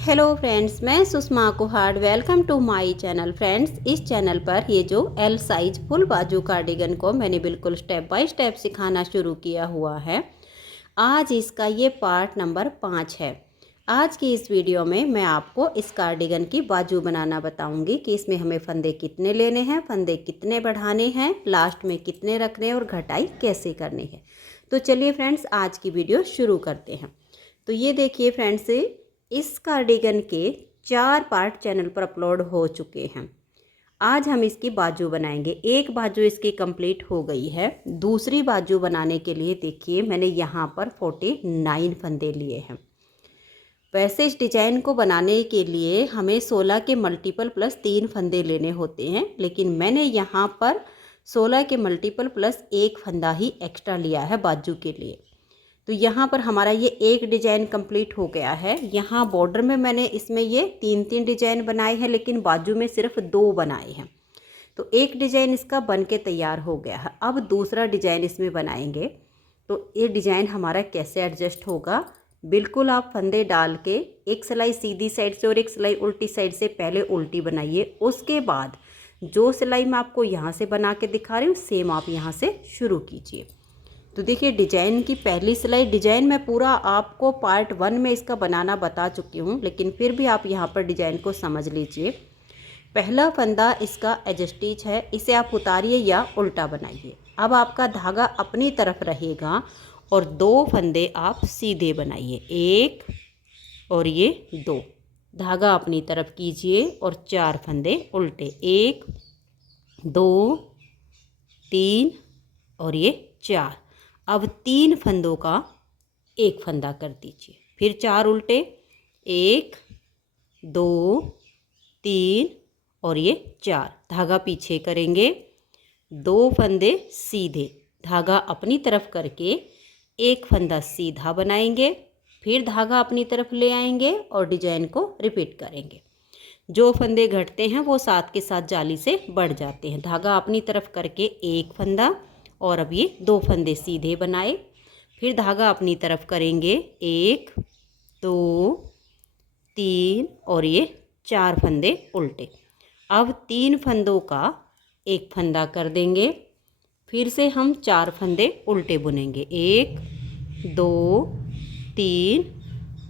Hello friends, मैं Sushma Kuhad. Welcome to my channel. Friends, इस channel पर ये जो एल साइज फुल बाजू कार्डिगन को मैंने बिल्कुल स्टेप बाय स्टेप सिखाना शुरू किया हुआ है। आज इसका ये पार्ट नंबर 5 है। आज की इस वीडियो में मैं आपको इस कार्डिगन की बाजू बनाना बताऊंगी कि इसमें हमें फंदे कितने लेने हैं, फंदे कितने बढ़ाने हैं, लास्ट में कितने रखने हैं और घटाई कैसे करनी है। तो चलिए फ्रेंड्स, आज की वीडियो शुरू करते हैं। तो ये देखिए फ्रेंड्स, इस कार्डिगन के 4 पार्ट चैनल पर अपलोड हो चुके हैं। आज हम इसकी बाजू बनाएंगे। एक बाजू इसकी कंप्लीट हो गई है। दूसरी बाजू बनाने के लिए देखिए मैंने यहाँ पर 49 फंदे लिए हैं। वैसे इस डिजाइन को बनाने के लिए हमें 16 के मल्टीपल प्लस 3 फंदे लेने होते हैं, लेकिन मैंने यहाँ पर 16 के मल्टीपल प्लस 1 फंदा ही एक्स्ट्रा लिया है बाजू के लिए। तो यहाँ पर हमारा ये एक डिजाइन कंप्लीट हो गया है। यहाँ बॉर्डर में मैंने इसमें ये 3-3 डिजाइन बनाए हैं, लेकिन बाजू में सिर्फ 2 बनाए हैं। तो एक डिजाइन इसका बन के तैयार हो गया है। अब दूसरा डिजाइन इसमें बनाएंगे। तो ये डिजाइन हमारा कैसे एडजस्ट होगा, बिल्कुल आप फंदे डाल के एक सिलाई सीधी साइड से और एक सिलाई उल्टी साइड से पहले उल्टी बनाइए। उसके बाद जो सिलाई मैं आपको यहाँ से बना के दिखा रही हूँ सेम आप यहाँ से शुरू कीजिए। तो देखिए डिजाइन की पहली सिलाई, डिजाइन मैं पूरा आपको पार्ट 1 में इसका बनाना बता चुकी हूँ, लेकिन फिर भी आप यहाँ पर डिजाइन को समझ लीजिए। पहला फंदा इसका एज स्टिच है, इसे आप उतारिए या उल्टा बनाइए। अब आपका धागा अपनी तरफ रहेगा और 2 फंदे आप सीधे बनाइए, 1 और ये 2। धागा अपनी तरफ कीजिए और 4 फंदे उल्टे, 1 2 3 और ये 4। अब 3 फंदों का एक फंदा कर दीजिए, फिर 4 उल्टे, 1 2 3 और ये 4। धागा पीछे करेंगे, 2 फंदे सीधे, धागा अपनी तरफ करके एक फंदा सीधा बनाएंगे, फिर धागा अपनी तरफ ले आएंगे और डिजाइन को रिपीट करेंगे। जो फंदे घटते हैं वो साथ के साथ जाली से बढ़ जाते हैं। धागा अपनी तरफ करके एक फंदा और अब ये 2 फंदे सीधे बनाए, फिर धागा अपनी तरफ करेंगे, 1 2 3 और ये 4 फंदे उल्टे। अब 3 फंदों का एक फंदा कर देंगे, फिर से हम 4 फंदे उल्टे बुनेंगे, 1 2 3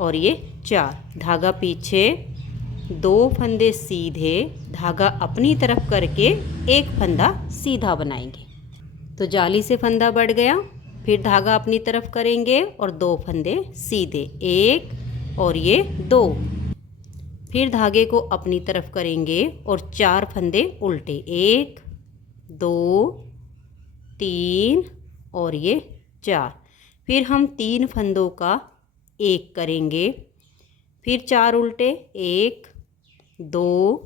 और ये 4। धागा पीछे, 2 फंदे सीधे, धागा अपनी तरफ करके एक फंदा सीधा बनाएंगे। तो जाली से फंदा बढ़ गया, फिर धागा अपनी तरफ करेंगे और 2 फंदे सीधे, 1 और ये 2। फिर धागे को अपनी तरफ करेंगे और 4 फंदे उल्टे, 1 2 3 और ये 4। फिर हम 3 फंदों का एक करेंगे, फिर 4 उल्टे, 1 2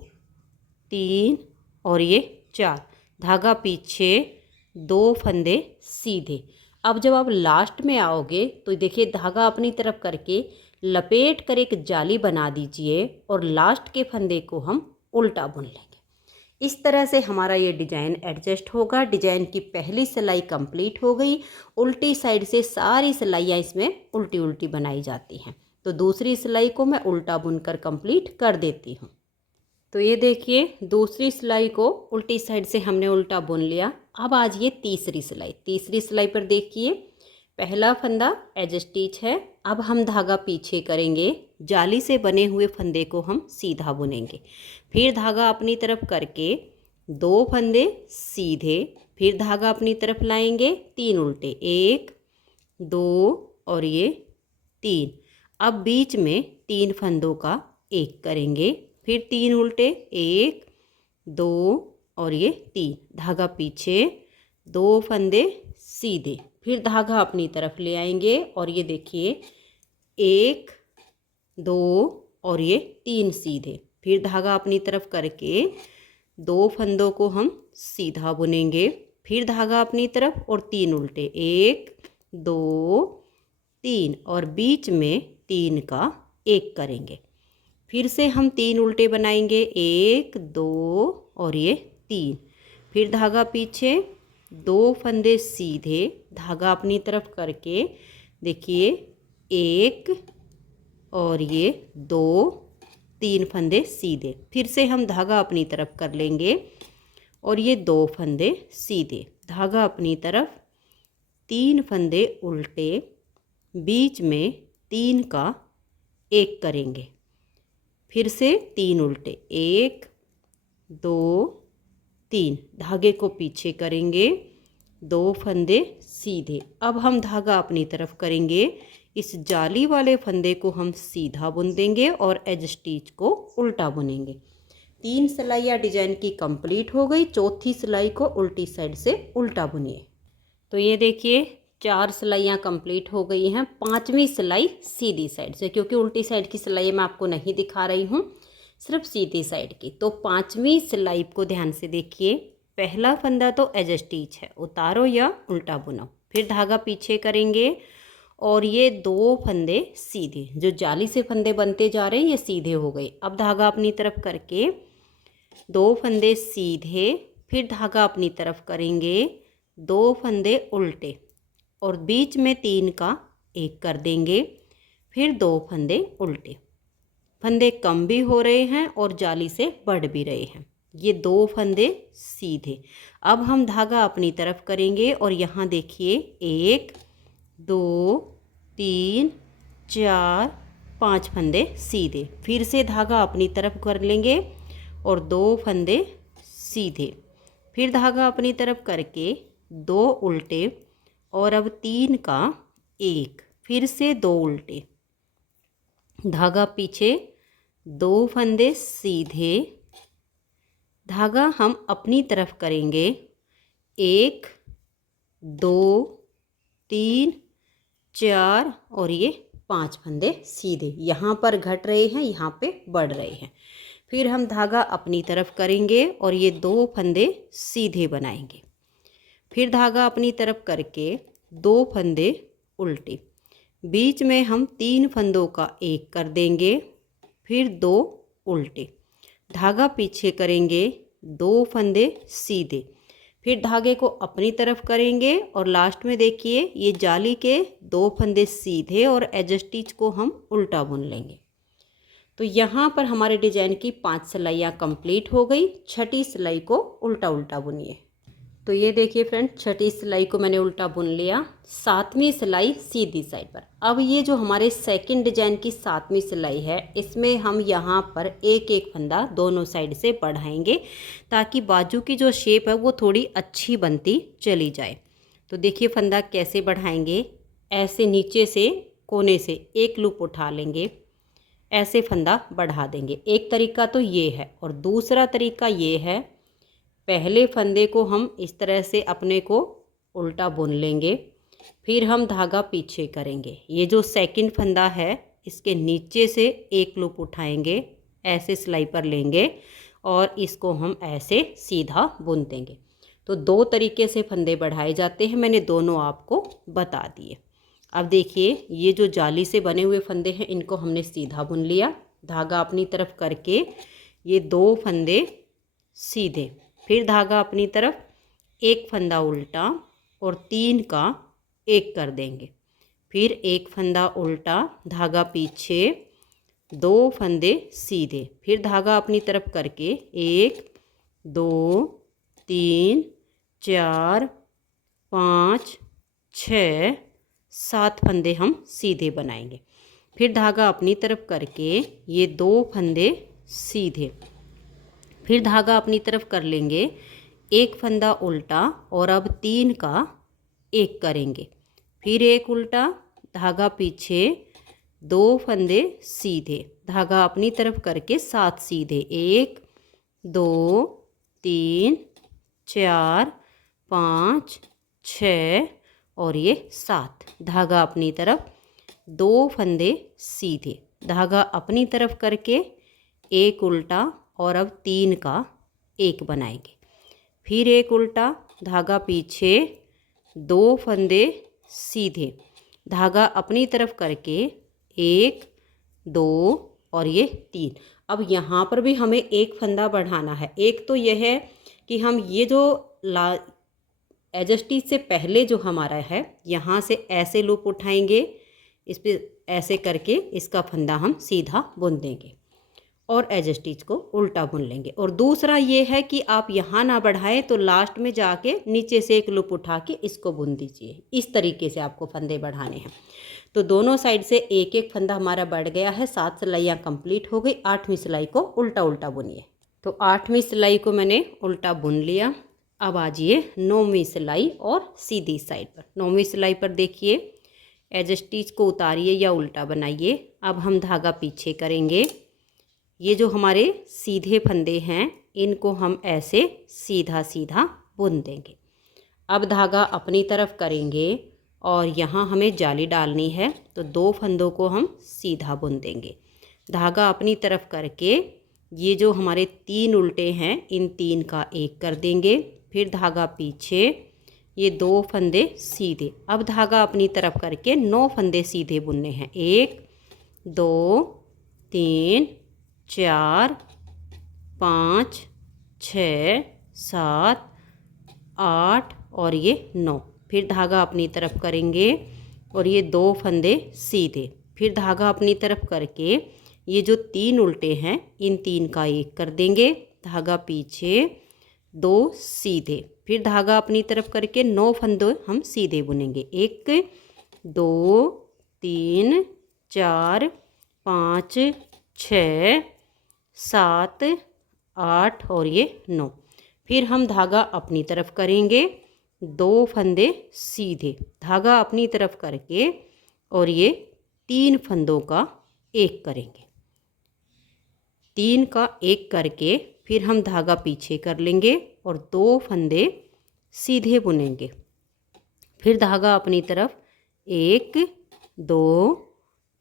3 और ये 4। धागा पीछे, 2 फंदे सीधे। अब जब आप लास्ट में आओगे तो देखिए धागा अपनी तरफ करके लपेट कर एक जाली बना दीजिए और लास्ट के फंदे को हम उल्टा बुन लेंगे। इस तरह से हमारा ये डिजाइन एडजस्ट होगा। डिजाइन की पहली सिलाई कंप्लीट हो गई। उल्टी साइड से सारी सिलाइयाँ इसमें उल्टी उल्टी बनाई जाती हैं। तो दूसरी सिलाई को मैं उल्टा बुनकर कंप्लीट कर देती हूँ। तो ये देखिए दूसरी सिलाई को उल्टी साइड से हमने उल्टा बुन लिया। अब आज ये तीसरी सिलाई पर देखिए, पहला फंदा एज स्टिच है। अब हम धागा पीछे करेंगे, जाली से बने हुए फंदे को हम सीधा बुनेंगे, फिर धागा अपनी तरफ करके 2 फंदे सीधे, फिर धागा अपनी तरफ लाएंगे, 3 उल्टे, 1 2 और ये 3। अब बीच में 3 फंदों का एक करेंगे, फिर 3 उल्टे, 1 2 और ये 3। धागा पीछे, 2 फंदे सीधे, फिर धागा अपनी तरफ ले आएंगे और ये देखिए 1 2 और ये 3 सीधे, फिर धागा अपनी तरफ करके 2 फंदों को हम सीधा बुनेंगे, फिर धागा अपनी तरफ और 3 उल्टे, 1 2 3 और बीच में 3 का एक करेंगे। फिर से हम 3 उल्टे बनाएंगे, 1 2 और ये 3। फिर धागा पीछे, 2 फंदे सीधे, धागा अपनी तरफ करके देखिए 1 और ये 2 3 फंदे सीधे। फिर से हम धागा अपनी तरफ कर लेंगे और ये 2 फंदे सीधे, धागा अपनी तरफ, 3 फंदे उल्टे, बीच में 3 का 1 करेंगे। फिर से 3 उल्टे, 1 2 3, धागे को पीछे करेंगे, 2 फंदे सीधे। अब हम धागा अपनी तरफ करेंगे, इस जाली वाले फंदे को हम सीधा बुन देंगे और एज स्टिच को उल्टा बुनेंगे। 3 सिलाइयाँ डिजाइन की कंप्लीट हो गई। चौथी सिलाई को उल्टी साइड से उल्टा बुनिए। तो ये देखिए 4 सिलाइयाँ कंप्लीट हो गई हैं। 5वीं सिलाई सीधी साइड से, क्योंकि उल्टी साइड की सिलाई मैं आपको नहीं दिखा रही हूँ, सिर्फ सीधी साइड की। तो 5वीं सिलाई को ध्यान से देखिए। पहला फंदा तो एज स्टिच है, उतारो या उल्टा बुनो, फिर धागा पीछे करेंगे और ये 2 फंदे सीधे, जो जाली से फंदे बनते जा रहे हैं ये सीधे हो गए। अब धागा अपनी तरफ करके 2 फंदे सीधे, फिर धागा अपनी तरफ करेंगे, 2 फंदे उल्टे और बीच में 3 का 1 कर देंगे, फिर 2 फंदे उल्टे। फंदे कम भी हो रहे हैं और जाली से बढ़ भी रहे हैं। ये 2 फंदे सीधे। अब हम धागा अपनी तरफ करेंगे और यहाँ देखिए 1 2 3 4 5 फंदे सीधे। फिर से धागा अपनी तरफ कर लेंगे और 2 फंदे सीधे, फिर धागा अपनी तरफ करके 2 उल्टे और अब 3 का 1, फिर से 2 उल्टे, धागा पीछे, 2 फंदे सीधे, धागा हम अपनी तरफ करेंगे, 1 2 3 4 और ये 5 फंदे सीधे। यहाँ पर घट रहे हैं, यहाँ पे बढ़ रहे हैं। फिर हम धागा अपनी तरफ करेंगे और ये 2 फंदे सीधे बनाएंगे, फिर धागा अपनी तरफ करके 2 फंदे उल्टे, बीच में हम 3 फंदों का 1 कर देंगे, फिर 2 उल्टे, धागा पीछे करेंगे, 2 फंदे सीधे, फिर धागे को अपनी तरफ करेंगे और लास्ट में देखिए ये जाली के 2 फंदे सीधे और एज स्टिच को हम उल्टा बुन लेंगे। तो यहाँ पर हमारे डिजाइन की 5 सिलाइयाँ कंप्लीट हो गई। छठी सिलाई को उल्टा उल्टा बुनिए। तो ये देखिए फ्रेंड, छठी सिलाई को मैंने उल्टा बुन लिया। 7वीं सिलाई सीधी साइड पर। अब ये जो हमारे सेकंड डिजाइन की 7वीं सिलाई है, इसमें हम यहाँ पर एक एक फंदा दोनों साइड से बढ़ाएंगे ताकि बाजू की जो शेप है वो थोड़ी अच्छी बनती चली जाए। तो देखिए फंदा कैसे बढ़ाएंगे, ऐसे नीचे से कोने से एक लूप उठा लेंगे, ऐसे फंदा बढ़ा देंगे। एक तरीका तो ये है और दूसरा तरीका ये है, पहले फंदे को हम इस तरह से अपने को उल्टा बुन लेंगे, फिर हम धागा पीछे करेंगे। ये जो सेकंड फंदा है इसके नीचे से एक लूप उठाएंगे, ऐसे सिलाई पर लेंगे और इसको हम ऐसे सीधा बुन देंगे। तो 2 तरीके से फंदे बढ़ाए जाते हैं, मैंने दोनों आपको बता दिए। अब देखिए ये जो जाली से बने हुए फंदे हैं इनको हमने सीधा बुन लिया, धागा अपनी तरफ करके ये 2 फंदे सीधे, फिर धागा अपनी तरफ, एक फंदा उल्टा और 3 का 1 कर देंगे, फिर एक फंदा उल्टा, धागा पीछे, 2 फंदे सीधे, फिर धागा अपनी तरफ करके 1 2 3 4 5 6 7 फंदे हम सीधे बनाएंगे, फिर धागा अपनी तरफ करके ये 2 फंदे सीधे, फिर धागा अपनी तरफ कर लेंगे, एक फंदा उल्टा और अब 3 का 1 करेंगे, फिर एक उल्टा, धागा पीछे, 2 फंदे सीधे, धागा अपनी तरफ करके 7 सीधे, 1 2 3 4 5 6 और ये 7, धागा अपनी तरफ, 2 फंदे सीधे, धागा अपनी तरफ करके एक उल्टा और अब 3 का 1 बनाएंगे, फिर एक उल्टा, धागा पीछे, 2 फंदे सीधे, धागा अपनी तरफ करके 1 2 और ये 3। अब यहाँ पर भी हमें एक फंदा बढ़ाना है। एक तो यह है कि हम ये जो एज स्टिच से पहले जो हमारा है यहाँ से ऐसे लूप उठाएंगे, इस पर ऐसे करके इसका फंदा हम सीधा बुन देंगे और एज स्टिच को उल्टा बुन लेंगे। और दूसरा ये है कि आप यहाँ ना बढ़ाएं तो लास्ट में जाके नीचे से एक लूप उठा के इसको बुन दीजिए। इस तरीके से आपको फंदे बढ़ाने हैं। तो दोनों साइड से एक एक फंदा हमारा बढ़ गया है। 7 सिलाइयाँ कंप्लीट हो गई। 8वीं सिलाई को उल्टा उल्टा बुनिए। तो 8वीं सिलाई को मैंने उल्टा बुन लिया। अब आ जाइए 9वीं सिलाई और सीधी साइड पर। 9वीं सिलाई पर देखिए, एज स्टिच को उतारिए या उल्टा बनाइए। अब हम धागा पीछे करेंगे। ये जो हमारे सीधे फंदे हैं इनको हम ऐसे सीधा सीधा बुन देंगे। अब धागा अपनी तरफ करेंगे और यहाँ हमें जाली डालनी है, तो 2 फंदों को हम सीधा बुन देंगे। धागा अपनी तरफ करके ये जो हमारे 3 उल्टे हैं इन 3 का एक कर देंगे। फिर धागा पीछे, ये 2 फंदे सीधे। अब धागा अपनी तरफ करके 9 फंदे सीधे बुनने हैं। 1 2 3 4 5 6 7 8 और ये 9। फिर धागा अपनी तरफ करेंगे और ये 2 फंदे सीधे। फिर धागा अपनी तरफ करके ये जो 3 उल्टे हैं इन 3 का एक कर देंगे। धागा पीछे, 2 सीधे। फिर धागा अपनी तरफ करके 9 फंदे हम सीधे बुनेंगे। 1 2 3 4 5 6 7 8 और ये 9। फिर हम धागा अपनी तरफ करेंगे, 2 फंदे सीधे। धागा अपनी तरफ करके और ये 3 फंदों का एक करेंगे। 3 का एक करके फिर हम धागा पीछे कर लेंगे और 2 फंदे सीधे बुनेंगे। फिर धागा अपनी तरफ 1 2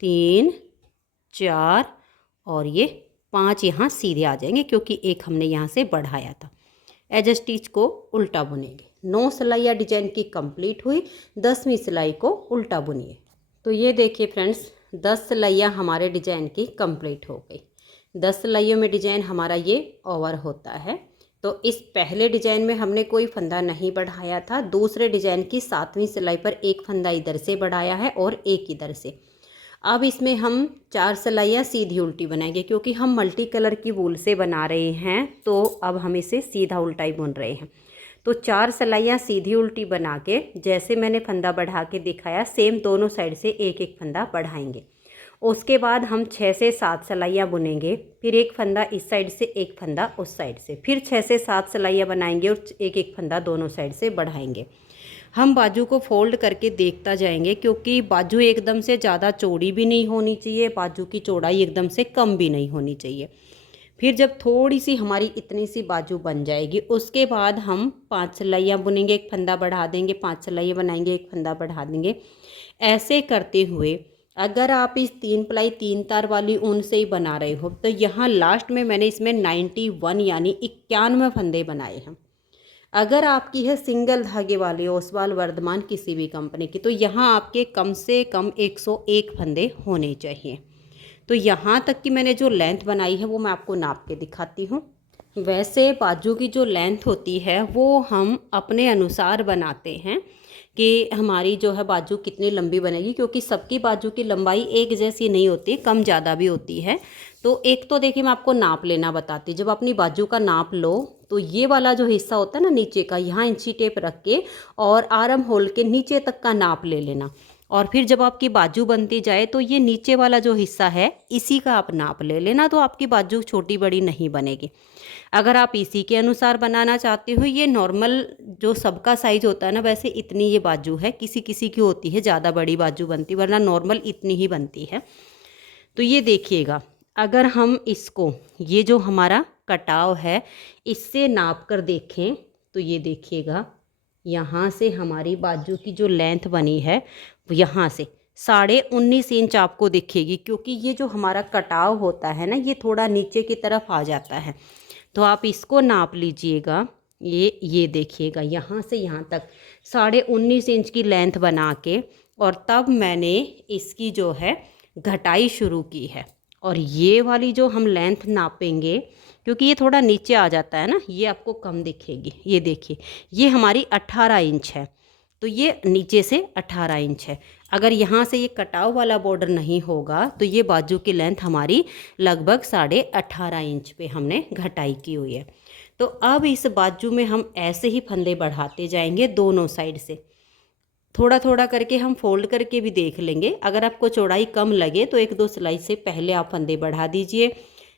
3 4 और ये 5 यहाँ सीधे आ जाएंगे क्योंकि एक हमने यहाँ से बढ़ाया था। एज स्टिच को उल्टा बुनेंगे। 9 सिलाइयाँ डिजाइन की कंप्लीट हुई। 10वीं सिलाई को उल्टा बुनिए। तो ये देखिए फ्रेंड्स, 10 सिलाइयाँ हमारे डिजाइन की कंप्लीट हो गई। 10 सिलाइयों में डिजाइन हमारा ये ओवर होता है। तो इस पहले डिजाइन में हमने कोई फंदा नहीं बढ़ाया था। दूसरे डिजाइन की 7वीं सिलाई पर एक फंदा इधर से बढ़ाया है और एक इधर से। अब इसमें हम 4 सिलाइयाँ सीधी उल्टी बनाएंगे क्योंकि हम मल्टी कलर की वूल से बना रहे हैं, तो अब हम इसे सीधा उल्टा ही बुन रहे हैं। तो 4 सिलाइयाँ सीधी उल्टी बना के जैसे मैंने फंदा बढ़ा के दिखाया सेम दोनों साइड से एक एक फंदा बढ़ाएंगे। उसके बाद हम 6 से 7 सिलाइयाँ बुनेंगे। फिर एक फंदा इस साइड से, एक फंदा उस साइड से। फिर 6 से 7 सिलाइयाँ बनाएंगे और एक एक फंदा दोनों साइड से बढ़ाएंगे। हम बाजू को फोल्ड करके देखता जाएंगे क्योंकि बाजू एकदम से ज़्यादा चौड़ी भी नहीं होनी चाहिए, बाजू की चौड़ाई एकदम से कम भी नहीं होनी चाहिए। फिर जब थोड़ी सी हमारी इतनी सी बाजू बन जाएगी उसके बाद हम 5 सिलाइयाँ बुनेंगे, एक फंदा बढ़ा देंगे, 5 सिलाइयाँ बनाएंगे, एक फंदा बढ़ा देंगे। ऐसे करते हुए अगर आप इस 3 प्लाई 3 तार वाली ऊन से ही बना रहे हो तो यहाँ लास्ट में मैंने इसमें 91 यानी 91 फंदे बनाए हैं। अगर आपकी है सिंगल धागे वाली ओसवाल वर्धमान किसी भी कंपनी की तो यहाँ आपके कम से कम 101 फंदे होने चाहिए। तो यहाँ तक की मैंने जो लेंथ बनाई है वो मैं आपको नाप के दिखाती हूँ। वैसे बाजू की जो लेंथ होती है वो हम अपने अनुसार बनाते हैं कि हमारी जो है बाजू कितनी लंबी बनेगी, क्योंकि सबकी बाजू की लंबाई एक जैसी नहीं होती, कम ज़्यादा भी होती है। तो एक तो देखिए मैं आपको नाप लेना बताती हूँ। जब अपनी बाजू का नाप लो तो ये वाला जो हिस्सा होता है ना नीचे का, यहाँ इंची टेप रख के और आर्म होल के नीचे तक का नाप ले लेना। और फिर जब आपकी बाजू बनती जाए तो ये नीचे वाला जो हिस्सा है इसी का आप नाप ले लेना, तो आपकी बाजू छोटी बड़ी नहीं बनेगी। अगर आप इसी के अनुसार बनाना चाहते हो, ये नॉर्मल जो सबका साइज होता है ना वैसे इतनी ये बाजू है, किसी किसी की होती है ज़्यादा बड़ी बाजू बनती, वरना नॉर्मल इतनी ही बनती है। तो ये देखिएगा, अगर हम इसको ये जो हमारा कटाव है इससे नाप कर देखें तो ये देखिएगा यहाँ से हमारी बाजू की जो लेंथ बनी है यहाँ से 19.5 इंच आपको दिखेगी, क्योंकि ये जो हमारा कटाव होता है ना ये थोड़ा नीचे की तरफ आ जाता है। तो आप इसको नाप लीजिएगा, ये देखिएगा यहाँ से यहाँ तक 19.5 इंच की लेंथ बना के, और तब मैंने इसकी जो है घटाई शुरू की है। और ये वाली जो हम लेंथ नापेंगे क्योंकि ये थोड़ा नीचे आ जाता है ना, ये आपको कम दिखेगी। ये देखिए ये हमारी 18 इंच है, तो ये नीचे से 18 इंच है। अगर यहाँ से ये कटाव वाला बॉर्डर नहीं होगा तो ये बाजू की लेंथ हमारी लगभग 18.5 इंच पे हमने घटाई की हुई है। तो अब इस बाजू में हम ऐसे ही फंदे बढ़ाते जाएंगे दोनों साइड से। थोड़ा थोड़ा करके हम फोल्ड करके भी देख लेंगे। अगर आपको चौड़ाई कम लगे तो 1-2 सिलाई से पहले आप फंदे बढ़ा दीजिए,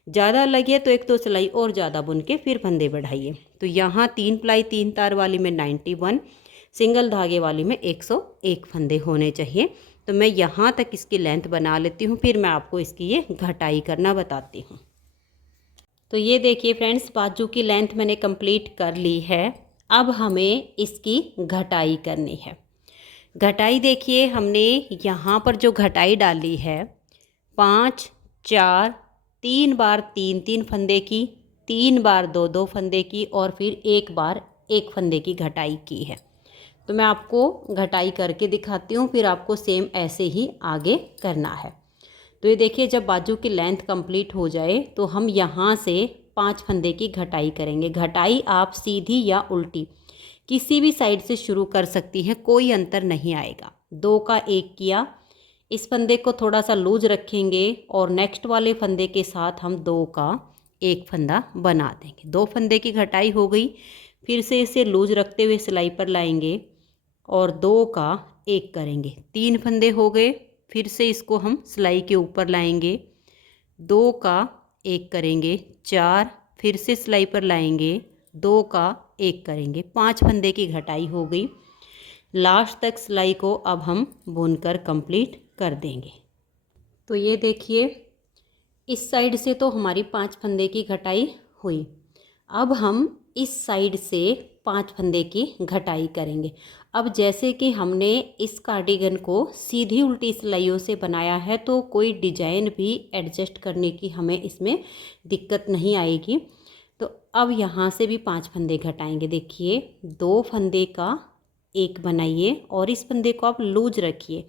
ज़्यादा लगे तो 1-2 सिलाई और ज़्यादा बुन के फिर फंदे बढ़ाइए। तो यहाँ 3 प्लाई 3 तार वाली में 91, सिंगल धागे वाली में 101 फंदे होने चाहिए। तो मैं यहाँ तक इसकी लेंथ बना लेती हूँ, फिर मैं आपको इसकी ये घटाई करना बताती हूँ। तो ये देखिए फ्रेंड्स, बाजू की लेंथ मैंने कंप्लीट कर ली है। अब हमें इसकी घटाई करनी है। घटाई देखिए, हमने यहाँ पर जो घटाई डाली है 5, 4, 3 बार 3-3 फंदे की, 3 बार 2-2 फंदे की और फिर 1 बार 1 फंदे की घटाई की है। तो मैं आपको घटाई करके दिखाती हूँ, फिर आपको सेम ऐसे ही आगे करना है। तो ये देखिए, जब बाजू की लेंथ कंप्लीट हो जाए तो हम यहाँ से 5 फंदे की घटाई करेंगे। घटाई आप सीधी या उल्टी किसी भी साइड से शुरू कर सकती हैं, कोई अंतर नहीं आएगा। 2 का 1 किया, इस फंदे को थोड़ा सा लूज रखेंगे और नेक्स्ट वाले फंदे के साथ हम 2 का 1 फंदा बना देंगे। 2 फंदे की घटाई हो गई। फिर से इसे लूज रखते हुए सिलाई पर लाएंगे और 2 का 1 करेंगे। 3 फंदे हो गए। फिर से इसको हम सिलाई के ऊपर लाएंगे, 2 का 1 करेंगे। 4, फिर से सिलाई पर लाएंगे, 2 का 1 करेंगे। 5 फंदे की घटाई हो गई। लास्ट तक सिलाई को अब हम बुनकर कंप्लीट कर देंगे। तो ये देखिए, इस साइड से तो हमारी 5 फंदे की घटाई हुई। अब हम इस साइड से 5 फंदे की घटाई करेंगे। अब जैसे कि हमने इस कार्डिगन को सीधी उल्टी सिलाइयों से बनाया है, तो कोई डिजाइन भी एडजस्ट करने की हमें इसमें दिक्कत नहीं आएगी। तो अब यहाँ से भी 5 फंदे घटाएंगे। देखिए, 2 फंदे का 1 बनाइए और इस फंदे को आप लूज रखिए।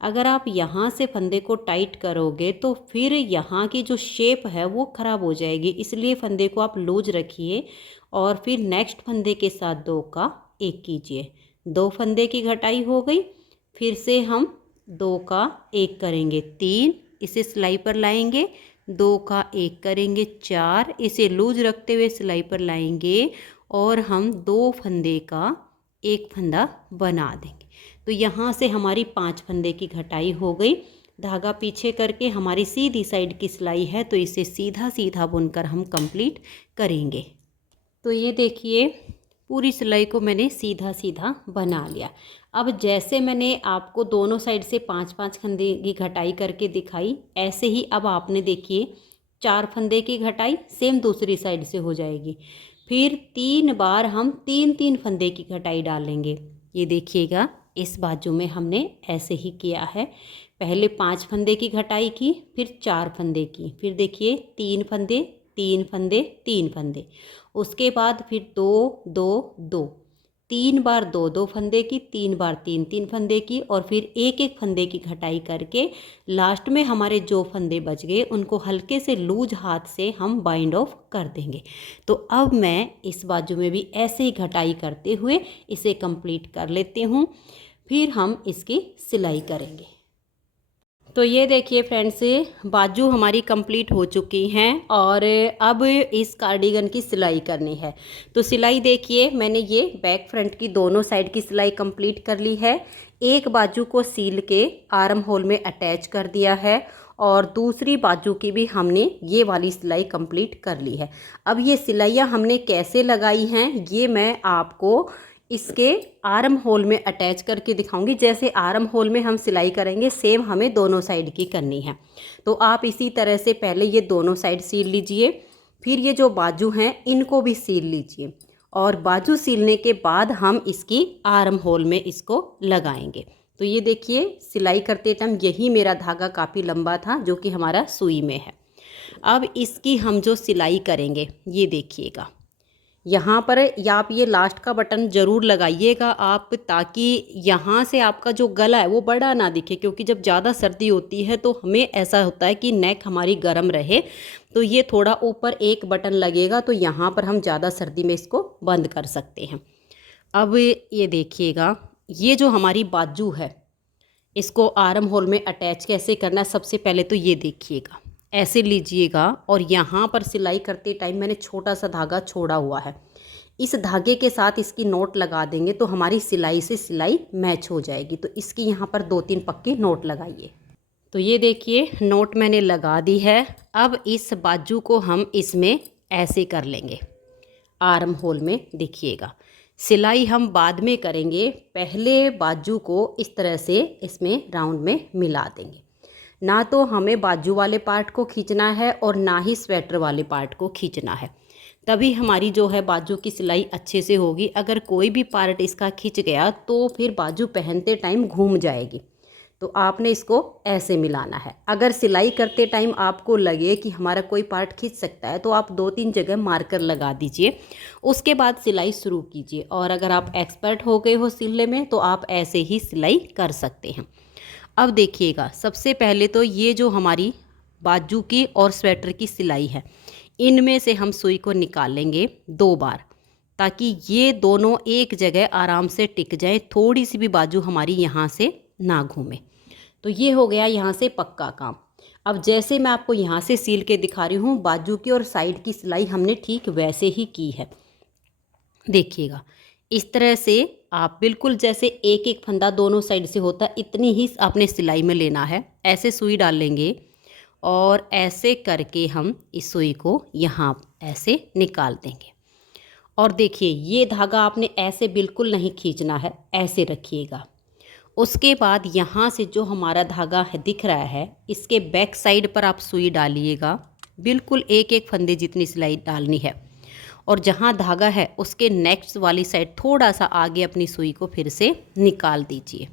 अगर आप यहाँ से फंदे को टाइट करोगे तो फिर यहाँ की जो शेप है वो ख़राब हो जाएगी, इसलिए फंदे को आप लूज रखिए और फिर नेक्स्ट फंदे के साथ 2 का 1 कीजिए। 2 फंदे की घटाई हो गई। फिर से हम 2 का 1 करेंगे, 3, इसे सिलाई पर लाएंगे, 2 का 1 करेंगे, 4, इसे लूज रखते हुए सिलाई पर लाएंगे और हम 2 फंदे का 1 फंदा बना देंगे। तो यहाँ से हमारी 5 फंदे की घटाई हो गई। धागा पीछे करके हमारी सीधी साइड की सिलाई है, तो इसे सीधा सीधा बुनकर हम कंप्लीट करेंगे। तो ये देखिए, पूरी सिलाई को मैंने सीधा सीधा बना लिया। अब जैसे मैंने आपको दोनों साइड से 5-5 फंदे की घटाई करके दिखाई, ऐसे ही अब आपने देखिए 4 फंदे की घटाई सेम दूसरी साइड से हो जाएगी। फिर 3 बार हम 3-3 फंदे की घटाई डालेंगे। ये देखिएगा, इस बाजू में हमने ऐसे ही किया है। पहले 5 फंदे की घटाई की, फिर 4 फंदे की, फिर देखिए 3 फंदे 3 फंदे 3 फंदे, उसके बाद फिर 2 2 2, 3 बार 2-2 फंदे की, 3 बार 3-3 फंदे की और फिर 1-1 फंदे की घटाई करके लास्ट में हमारे जो फंदे बच गए उनको हल्के से लूज हाथ से हम बाइंड ऑफ कर देंगे। तो अब मैं इस बाजू में भी ऐसे ही घटाई करते हुए इसे कंप्लीट कर लेती हूँ, फिर हम इसकी सिलाई करेंगे। तो ये देखिए फ्रेंड्स, बाजू हमारी कंप्लीट हो चुकी हैं और अब इस कार्डिगन की सिलाई करनी है। तो सिलाई देखिए, मैंने ये बैक फ्रंट की दोनों साइड की सिलाई कंप्लीट कर ली है। एक बाजू को सील के आर्म होल में अटैच कर दिया है और दूसरी बाजू की भी हमने ये वाली सिलाई कंप्लीट कर ली है। अब ये सिलाइयाँ हमने कैसे लगाई हैं ये मैं आपको इसके आर्म होल में अटैच करके दिखाऊंगी। जैसे आर्म होल में हम सिलाई करेंगे सेम हमें दोनों साइड की करनी है। तो आप इसी तरह से पहले ये दोनों साइड सील लीजिए, फिर ये जो बाजू हैं इनको भी सील लीजिए और बाजू सीलने के बाद हम इसकी आर्म होल में इसको लगाएंगे। तो ये देखिए, सिलाई करते टाइम यही मेरा धागा काफ़ी लंबा था जो कि हमारा सुई में है। अब इसकी हम जो सिलाई करेंगे ये देखिएगा, यहाँ पर या आप ये लास्ट का बटन ज़रूर लगाइएगा आप, ताकि यहाँ से आपका जो गला है वो बड़ा ना दिखे, क्योंकि जब ज़्यादा सर्दी होती है तो हमें ऐसा होता है कि नेक हमारी गर्म रहे। तो ये थोड़ा ऊपर एक बटन लगेगा, तो यहाँ पर हम ज़्यादा सर्दी में इसको बंद कर सकते हैं। अब ये देखिएगा, ये जो हमारी बाजू है इसको आर्म होल में अटैच कैसे करना है, सबसे पहले तो ये देखिएगा, ऐसे लीजिएगा और यहाँ पर सिलाई करते टाइम मैंने छोटा सा धागा छोड़ा हुआ है, इस धागे के साथ इसकी नोट लगा देंगे तो हमारी सिलाई से सिलाई मैच हो जाएगी। तो इसकी यहाँ पर 2-3 पक्की नोट लगाइए। तो ये देखिए नोट मैंने लगा दी है। अब इस बाजू को हम इसमें ऐसे कर लेंगे, आर्म होल में देखिएगा। सिलाई हम बाद में करेंगे, पहले बाजू को इस तरह से इसमें राउंड में मिला देंगे। ना तो हमें बाजू वाले पार्ट को खींचना है और ना ही स्वेटर वाले पार्ट को खींचना है, तभी हमारी जो है बाजू की सिलाई अच्छे से होगी। अगर कोई भी पार्ट इसका खिंच गया तो फिर बाजू पहनते टाइम घूम जाएगी। तो आपने इसको ऐसे मिलाना है। अगर सिलाई करते टाइम आपको लगे कि हमारा कोई पार्ट खींच सकता है तो आप 2-3 जगह मार्कर लगा दीजिए, उसके बाद सिलाई शुरू कीजिए। और अगर आप एक्सपर्ट हो गए हो सिलने में तो आप ऐसे ही सिलाई कर सकते हैं। अब देखिएगा, सबसे पहले तो ये जो हमारी बाजू की और स्वेटर की सिलाई है, इनमें से हम सुई को निकालेंगे 2 बार, ताकि ये दोनों एक जगह आराम से टिक जाए, थोड़ी सी भी बाजू हमारी यहाँ से ना घूमे। तो ये हो गया यहाँ से पक्का काम। अब जैसे मैं आपको यहाँ से सील के दिखा रही हूँ, बाजू की और साइड की सिलाई हमने ठीक वैसे ही की है। देखिएगा, इस तरह से आप बिल्कुल जैसे एक एक फंदा दोनों साइड से होता है इतनी ही आपने सिलाई में लेना है। ऐसे सुई डाल लेंगे और ऐसे करके हम इस सुई को यहाँ ऐसे निकाल देंगे। और देखिए, ये धागा आपने ऐसे बिल्कुल नहीं खींचना है, ऐसे रखिएगा। उसके बाद यहाँ से जो हमारा धागा है दिख रहा है, इसके बैक साइड पर आप सुई डालिएगा। बिल्कुल एक एक फंदे जितनी सिलाई डालनी है। और जहाँ धागा है उसके नेक्स्ट वाली साइड थोड़ा सा आगे अपनी सुई को फिर से निकाल दीजिए।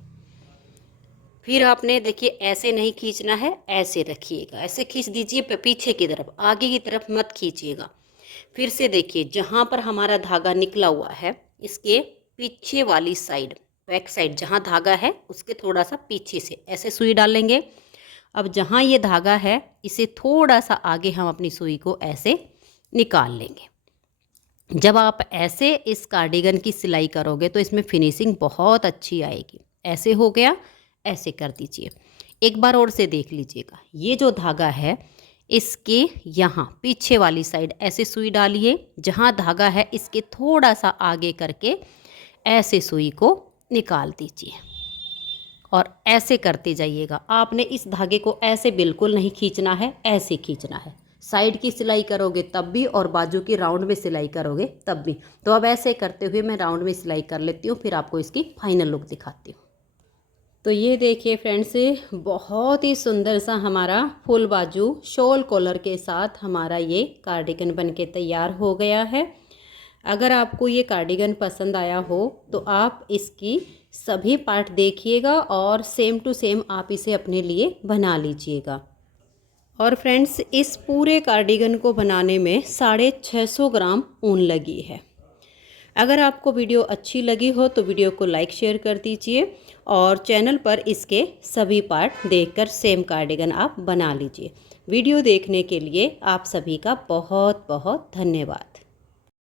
फिर आपने देखिए ऐसे नहीं खींचना है, ऐसे रखिएगा, ऐसे खींच दीजिए पीछे की तरफ, आगे की तरफ मत खींचिएगा। फिर से देखिए, जहाँ पर हमारा धागा निकला हुआ है इसके पीछे वाली साइड, बैक साइड जहाँ धागा है उसके थोड़ा सा पीछे से ऐसे सुई डालेंगे। अब जहाँ ये धागा है इसे थोड़ा सा आगे हम अपनी सुई को ऐसे निकाल लेंगे। जब आप ऐसे इस कार्डिगन की सिलाई करोगे तो इसमें फिनिशिंग बहुत अच्छी आएगी। ऐसे हो गया, ऐसे कर दीजिए। एक बार और से देख लीजिएगा, ये जो धागा है इसके यहाँ पीछे वाली साइड ऐसे सुई डालिए, जहाँ धागा है इसके थोड़ा सा आगे करके ऐसे सुई को निकाल दीजिए और ऐसे करते जाइएगा। आपने इस धागे को ऐसे बिल्कुल नहीं खींचना है, ऐसे खींचना है। साइड की सिलाई करोगे तब भी और बाजू की राउंड में सिलाई करोगे तब भी। तो अब ऐसे करते हुए मैं राउंड में सिलाई कर लेती हूँ, फिर आपको इसकी फाइनल लुक दिखाती हूँ। तो ये देखिए फ्रेंड्स, बहुत ही सुंदर सा हमारा फुल बाजू शॉल कॉलर के साथ हमारा ये कार्डिगन बनके तैयार हो गया है। अगर आपको ये कार्डिगन पसंद आया हो तो आप इसकी सभी पार्ट देखिएगा और सेम टू सेम आप इसे अपने लिए बना लीजिएगा। और फ्रेंड्स, इस पूरे कार्डिगन को बनाने में 650 ग्राम ऊन लगी है। अगर आपको वीडियो अच्छी लगी हो तो वीडियो को लाइक शेयर कर दीजिए और चैनल पर इसके सभी पार्ट देखकर सेम कार्डिगन आप बना लीजिए। वीडियो देखने के लिए आप सभी का बहुत बहुत धन्यवाद।